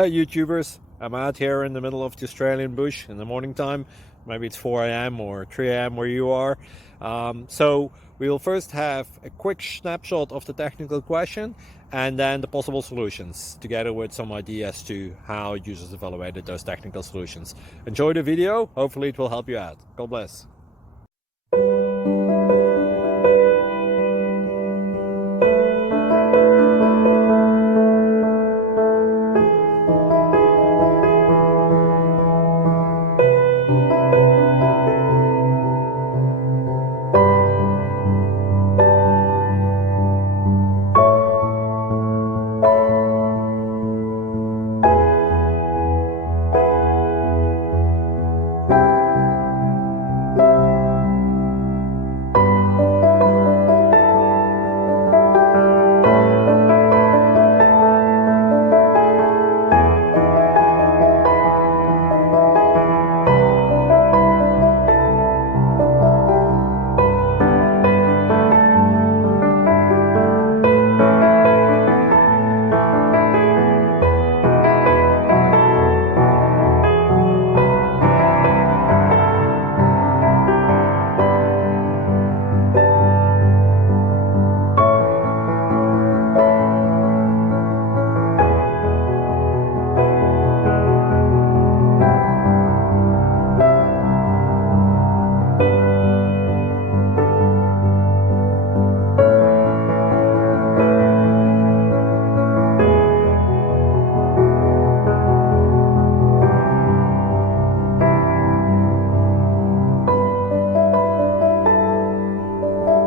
Hey YouTubers, I'm out here in the middle of the Australian bush in the morning time. Maybe it's 4 a.m. or 3 a.m. where you are. So we'll first have a quick snapshot of the technical question and then the possible solutions, together with some ideas to how users evaluated those technical solutions. Enjoy the video, hopefully it will help you out. God bless.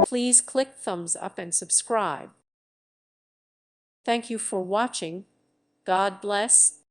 Please click thumbs up and subscribe. Thank you for watching. God bless.